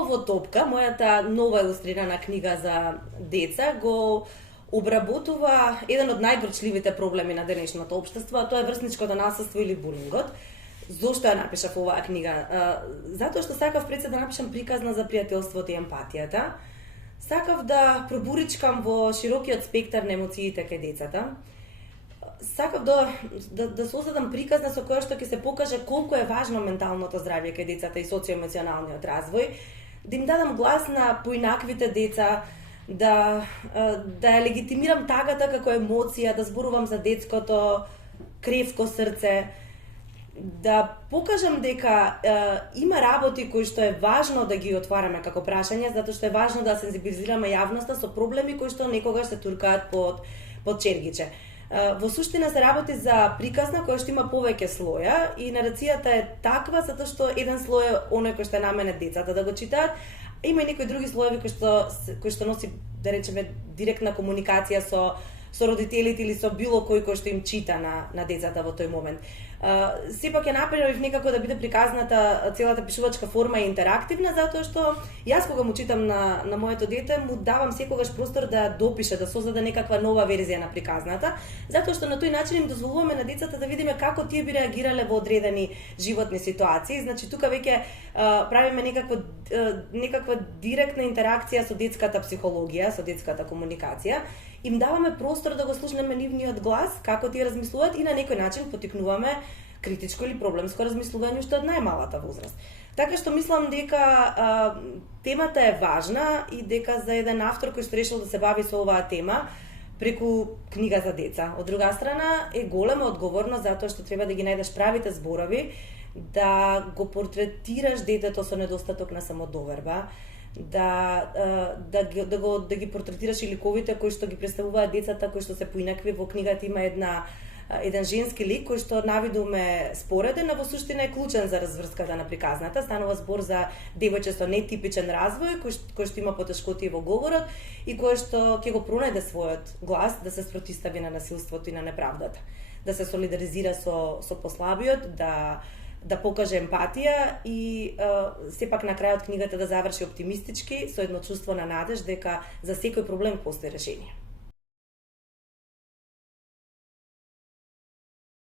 Во топка, мојата нова илустрирана книга за деца, го обработува еден од најгорчливите проблеми на денешното општество, а тоа е врсничкото насилство или булингот. Зошто ја напишав оваа книга? Затоа што сакав пред се да напишам приказна за пријателството и емпатијата. Сакав да пробуричкам во широкиот спектар на емоциите кај децата. Сакав да создадам приказна со која што ќе се покаже колку е важно менталното здравје кај децата и социоемоционалниот развој, да им дадам глас на поинаквите деца, да ја легитимирам тагата како емоција, да зборувам за детското кревко срце, да покажам дека има работи кои што е важно да ги отвараме како прашање, затоа што е важно да сензибилизираме јавноста со проблеми кои што некогаш се туркаат под чергиче. Во суштина се работи за приказна која што има повеќе слоја и нарацијата е таква затоа што еден слој е оној кој што е наменет децата да го читаат, има и некои други слоеви кои што носи, да речеме, директна комуникација со родителите или со било кој што им чита на децата во тој момент. Сепак ја направив некако да биде приказната целата пишувачка форма и интерактивна, затоа што јас кога му читам на моето дете, му давам секогаш простор да допише, да создаде некаква нова верзија на приказната, затоа што на тој начин им дозволуваме на децата да видиме како тие би реагирале во одредени животни ситуации. Значи тука веќе правиме некаква директна интеракција со детската психологија, со детската комуникација. Им даваме простор да го слушнеме нивниот глас, како тие размислуваат и на некој начин потикнуваме критичко или проблемско размислување уште од најмалата возраст. Така што мислам дека темата е важна и дека за еден автор кој што решил да се бави со оваа тема преку книга за деца. Од друга страна е голема одговорност затоа што треба да ги најдеш правите зборови, да го портретираш детето со недостаток на самодоверба, да ги портретираш и ликовите кои што ги представуваат децата, кои што се поинакви. Во книгата има еден женски лик кој што навидум е спореден, а во суштина е клучен за разврската на приказната. Станува збор за девојче со нетипичен развој, кој што има потешкоти во говорот и кој што ќе го пронајде својот глас да се спротистави на насилството и на неправдата, да се солидаризира со послабиот, да покаже емпатија и сепак на крајот книгата да заврши оптимистички со едно чувство на надеж дека за секој проблем постои решение.